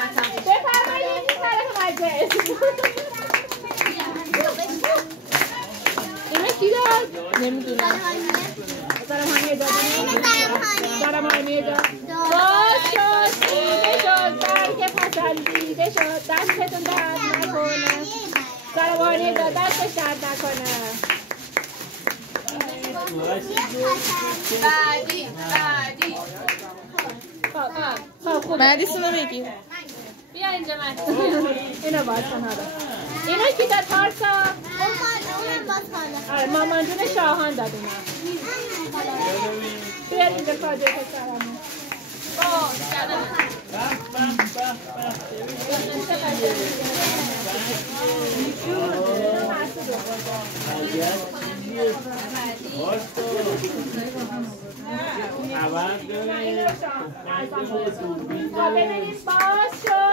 بفرمایید این طرف مجلس. اینو کی داد؟ نمیدونم. سرمانیه داد. سرمانیه داد. باز شد دیده شد برگ پسندیده شد دستتون درد نکنه. سرمانیه داد دستش درد نکنه. بعدی سونو بگیر. بیا اینجا من. اینو باز کن حالا. اینو کی داد پارسا؟ اونم باز کنه. آره مامان جون شاهان داد اینا. بیا اینجا کاجه پسرمون. ببینید باز شد.